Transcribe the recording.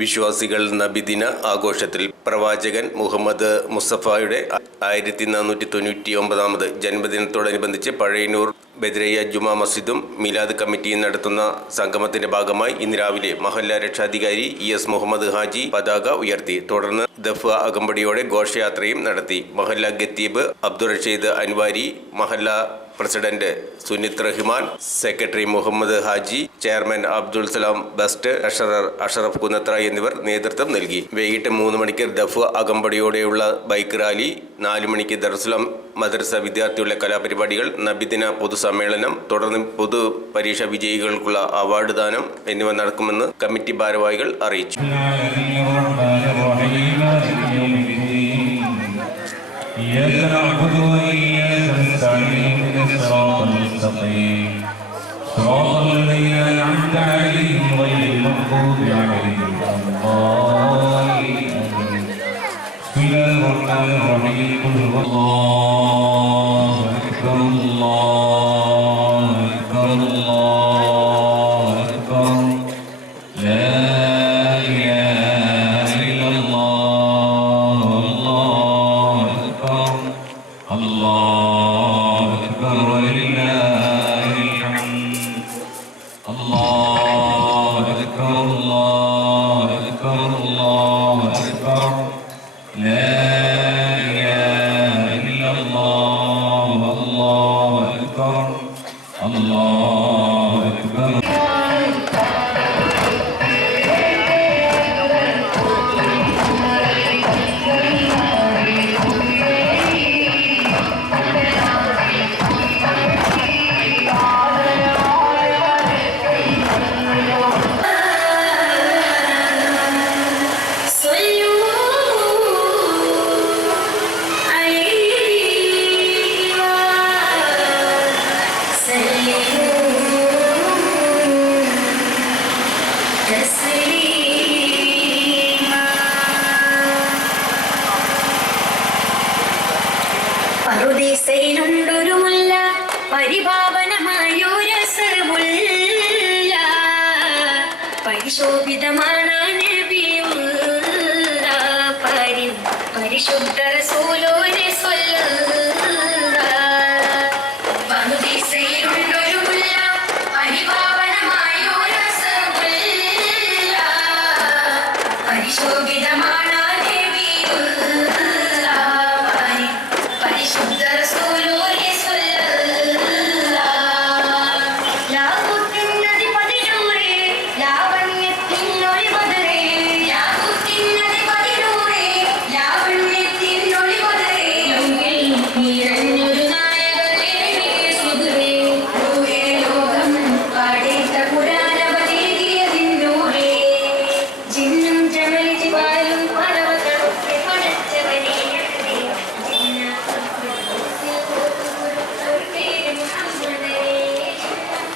വിശ്വാസികൾ നബിദിന ആഘോഷത്തിൽ പ്രവാചകൻ മുഹമ്മദ് മുസ്തഫയുടെ ആയിരത്തി നാനൂറ്റി തൊണ്ണൂറ്റി ഒമ്പതാമത് ജന്മദിനത്തോടനുബന്ധിച്ച് പഴയനൂർ ബദ്രയ്യ ജുമാ മസ്ജിദും മിലാദ് കമ്മിറ്റിയും നടത്തുന്ന സംഗമത്തിന്റെ ഭാഗമായി ഇന്ന് രാവിലെ മഹല്ല രക്ഷാധികാരി ഇ എസ് മുഹമ്മദ് ഹാജി പതാക ഉയർത്തി. തുടർന്ന് ദഫ അകമ്പടിയോടെ ഘോഷയാത്രയും നടത്തി. മഹല്ല ഗത്തീബ് Abdurasheed Anwari മഹല്ല president Sunith Rahman secretary Muhammad Haji chairman Abdul Salam bus അഷറർ Ashraf Kunnathra എന്നിവർ നേതൃത്വം നൽകി വൈകിട്ട് മൂന്ന് മണിക്ക് ദഫ് അകമ്പടിയോടെയുള്ള ബൈക്ക് റാലി നാല് മണിക്ക് ദർസുലാം മദ്രസ വിദ്യാർത്ഥികളുടെ കലാപരിപാടികൾ നബിദിന പൊതുസമ്മേളനം തുടർന്ന് പൊതു പരീക്ഷ വിജയികൾക്കുള്ള അവാർഡ് ദാനം എന്നിവ നടക്കുമെന്ന് കമ്മിറ്റി ഭാരവാഹികൾ അറിയിച്ചു الرحمن الرحيم مالك يوم الدين إياك نعبد وإياك نستعين اهدنا الصراط المستقيم صراط الذين أنعمت عليهم غير المغضوب عليهم بسم الله الرحمن الرحيم. قل هو الله أكبر الله أكبر الله. الله പറുദീസയിലുണ്ടൊരു മുല്ല പരിപാവനമായൊരസമുല്ല പരിശോഭിതമാണ് നബിയുള്ള പരി പരിശുദ്ധ റസൂലോനെ